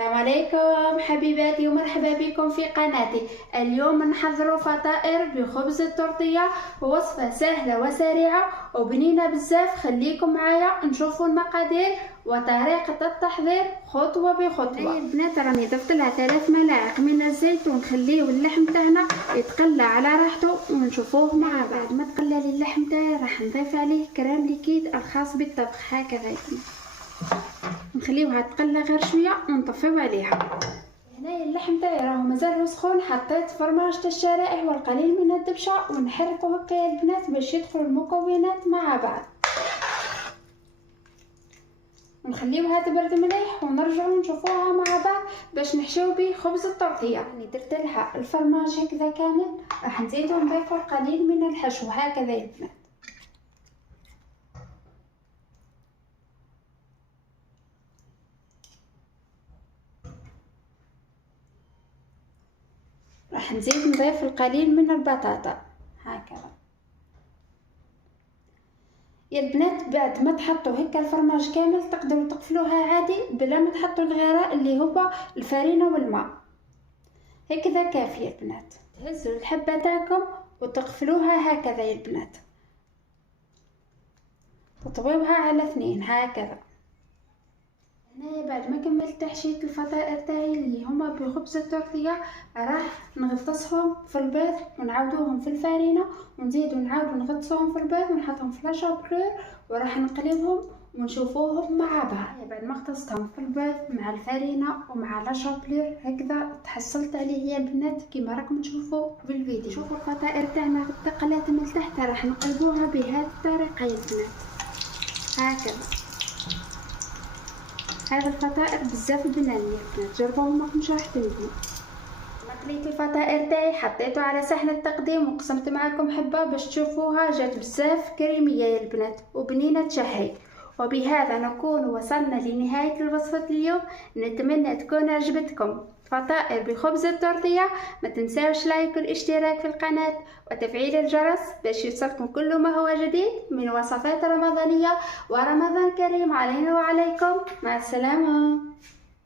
السلام عليكم حبيباتي ومرحبا بكم في قناتي. اليوم نحضر فطائر بخبز التورتيه، وصفه سهله وسريعه وبنينه بزاف. خليكم معايا نشوفوا المقادير وطريقه التحضير خطوه بخطوه. البنات راني ضفت لها 3 ملاعق من الزيت ونخليه اللحم تاعنا يتقلى على راحته ونشوفوه مع بعض. بعد ما تقلى لي اللحم تاعي راح نضيف عليه كريم ليكيد الخاص بالطبخ هكذا، نخليوها تقلى غير شويه ونطفيو عليها. هنايا اللحم تاعي راهو مازال سخون، حطيت فرماجة الشرائح والقليل من الدبشه ونحركو هكا يا البنات باش يدخلوا المكونات مع بعض، ونخليوها تبرد مليح ونرجعوا نشوفوها مع بعض باش نحشيو به خبز التورتيه. راني درت لها الفرماج هكذا كامل، راح نزيدو نضيفو القليل من الحشو هكذا يا البنات. راح نزيد نضيف القليل من البطاطا هكذا يا البنات. بعد ما تحطوا هكا الفرماج كامل تقدروا تقفلوها عادي بلا ما تحطوا الغراء اللي هو الفرينه والماء، هكذا كافي يا البنات. تهزوا الحبه تاعكم وتقفلوها هكذا يا البنات، تطويوها على 2 هكذا. هنايا بعد ما كملت تحشية الفطائر تاعي اللي هما بخبز التورتيه، راح نغطسهم في البيض ونعاودوهم في الفرينه ونزيدو نعاودو نغطسوهم في البيض ونحطهم في لاشابلور وراح نقلبهم ونشوفوهم مع بعض. بعد ما غطستهم في البيض مع الفرينه ومع لاشابلور هكذا تحصلت عليه يا البنات كيما راكم تشوفوا في الفيديو. شوفوا الفطائر تاعنا تقلات من تحت، راح نقلبوها بهذه الطريقه يا البنات هكذا. هذا الفطائر بزاف بنان يا البنات، جربوهم ماكمش راح تندموا. قليت الفطائر تاعي حطيته على صحن التقديم وقسمت معكم حبه باش تشوفوها، جات بزاف كريميه يا البنات وبنينه تشهي. وبهذا نكون وصلنا لنهايه الوصفه اليوم، نتمنى تكون عجبتكم فطائر بخبز التورتيه. ما تنساوش لايك والاشتراك في القناه وتفعيل الجرس باش يوصلكم كل ما هو جديد من وصفات رمضانيه. ورمضان كريم علينا وعليكم، مع السلامه.